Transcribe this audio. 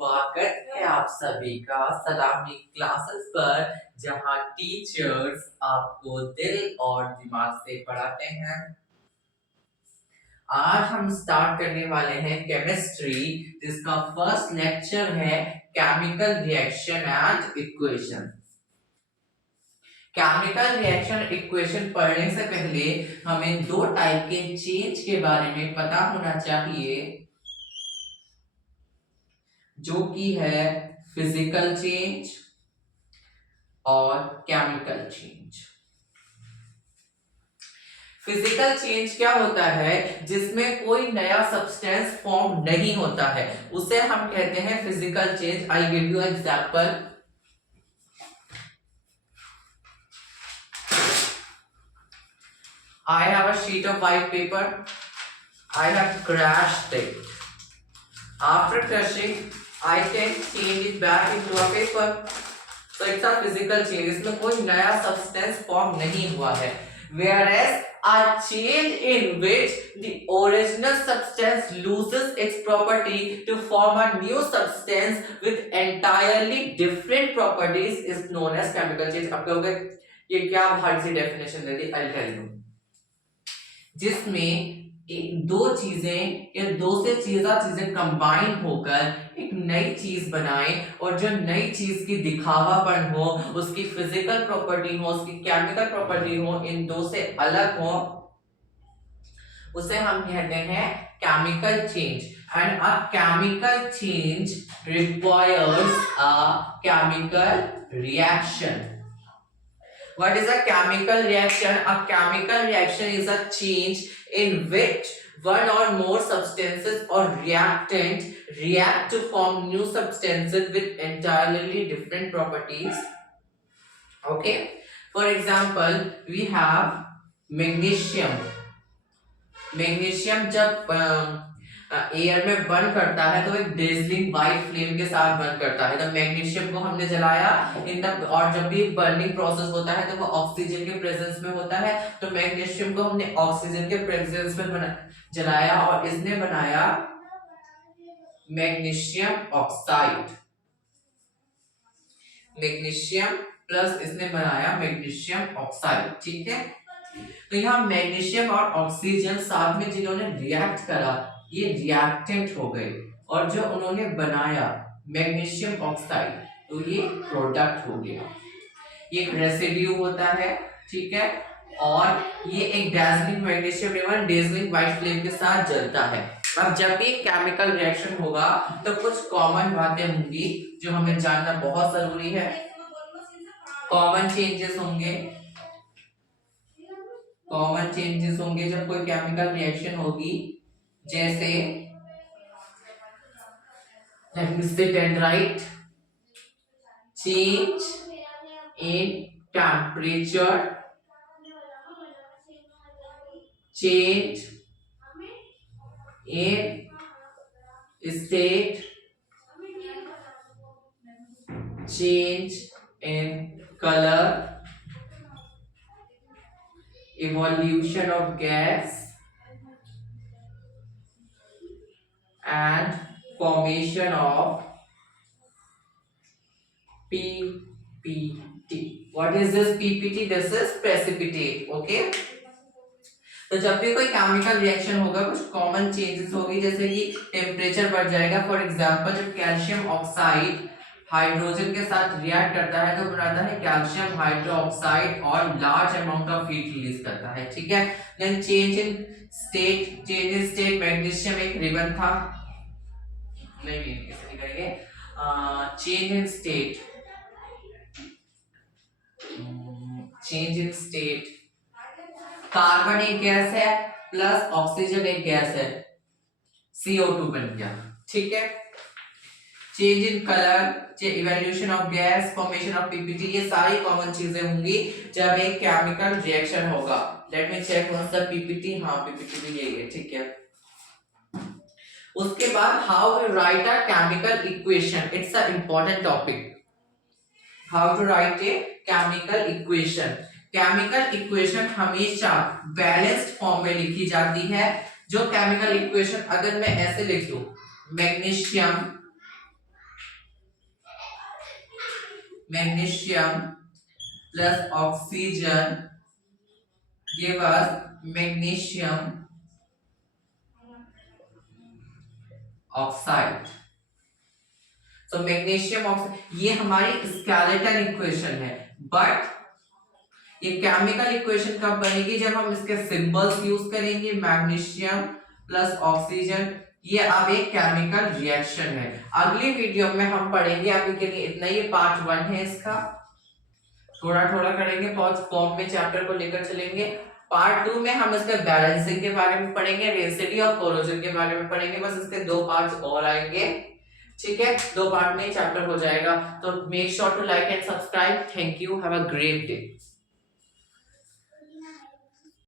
स्वागत है आप सभी का सलामी क्लासेस पर, जहां टीचर्स आपको दिल और दिमाग से पढ़ाते हैं। आज हम स्टार्ट करने वाले हैं केमिस्ट्री, जिसका फर्स्ट लेक्चर है chemical reaction and equation. Chemical reaction equation पढ़ने से पहले हमें दो टाइप के चेंज के बारे में पता होना चाहिए, जो कि है फिजिकल चेंज और केमिकल चेंज। फिजिकल चेंज क्या होता है? जिसमें कोई नया सब्सटेंस फॉर्म नहीं होता है, उसे हम कहते हैं physical change. I give you example. I have a sheet of white paper. I have crushed it. After crushing, I can change it back into a paper. So it's a physical change. इसमें कोई नया substance form नहीं हुआ है. Whereas a change in which the original substance loses its property to form a new substance with entirely different properties is known as chemical change. अब कहोगे ये क्या भारी सी definition they the? I'll tell you. जिसमें दो चीजें या दो से ज्यादा चीजें कंबाइन होकर एक नई चीज बनाए, और जो नई चीज की दिखावापन हो, उसकी फिजिकल प्रॉपर्टी हो, उसकी केमिकल प्रॉपर्टी हो, इन दो से अलग हो, उसे हम कहते हैं chemical change. And a chemical change requires a chemical reaction. What is a chemical reaction? A chemical reaction is a change in which one or more substances or reactant react to form new substances with entirely different properties. Okay. For example, we have magnesium. Magnesium जब air में burn करता है तो एक dazzling white flame के साथ burn करता है। तो मैग्नीशियम को हमने जलाया इन द, और जब भी बर्निंग प्रोसेस होता है तो वो ऑक्सीजन के प्रेजेंस में होता है। तो मैग्नीशियम को हमने ऑक्सीजन के प्रेजेंस में जलाया और इसने बनाया मैग्नीशियम ऑक्साइड। मैग्नीशियम प्लस इसने बनाया मैग्नीशियम ऑक्साइड। ठीक है। तो यहाँ मैग्नीशियम और ऑक्सीजन साथ में जिन्होंने रिएक्ट करा, ये रिएक्टेंट हो गए, और जो उन्होंने बनाया मैग्नीशियम ऑक्साइड, तो ये प्रोडक्ट हो गया। ये एक रेसिड्यू होता है। ठीक है। और ये एक dazzling magnesium ribbon dazzling white flame के साथ जलता है। अब जब भी केमिकल रिएक्शन होगा तो कुछ कॉमन बातें होंगी जो हमें जानना बहुत जरूरी है। कॉमन चेंजेस होंगे, कॉमन चेंजेस होंगे जब कोई केमिकल रिएक्शन होगी, जैसे let me sit and write. Change in temperature, change in state, change in color, evolution of gas, and formation of PPT. What is this PPT? This is precipitate. Okay. तो जब भी कोई chemical reaction होगा कुछ common changes होगी, जैसे कि temperature बढ़ जाएगा। फॉर एग्जांपल जब कैल्शियम ऑक्साइड हाइड्रोजन के साथ रिएक्ट करता है तो बनाता है कैल्शियम हाइड्रोक्साइड और large amount of heat release करता है। ठीक है। Then change in state, change in state magnesium एक रिबन था, नहीं कैसे करेंगे, change in state, change in state, carbon एक गैस है प्लस ऑक्सीजन एक गैस है, CO2 बन गया। ठीक है। Change in colour, evolution of gas, formation of PPT, ये सारी कॉमन चीजें होंगी जब एक केमिकल रिएक्शन होगा। Let me check what's the PPT। हाँ, PPT भी यही है। ठीक है। उसके बाद how to write a chemical equation, it's a important topic. How to write a chemical equation. Chemical equation हमेशा बैलेंस्ड फॉर्म में लिखी जाती है। जो केमिकल इक्वेशन अगर मैं ऐसे लिख दूं, magnesium magnesium plus oxygen give us magnesium oxide. तो मैग्नीशियम ऑक्साइड ये हमारी स्केलेटल इक्वेशन है, बट ये केमिकल इक्वेशन कब बनेगी, जब हम इसके सिंबल्स यूज करेंगे, मैग्नीशियम प्लस ऑक्सीजन। ये अब एक केमिकल रिएक्शन है। अगली वीडियो में हम पढ़ेंगे, अभी के लिए इतना ही, पार्ट 1 है इसका, थोड़ा थोड़ा करेंगे, बहुत फॉर्म में चैप्टर को लेकर चलेंगे। पार्ट 2 में हम इसके बैलेंसिंग के बारे में पढ़ेंगे, डेंसिटी और कोरोजन के बारे में पढ़ेंगे। बस इसके 2 पार्ट्स और आएंगे, ठीक है, 2 पार्ट में चैप्टर हो जाएगा। तो make sure to like and subscribe. Thank you, have a great day.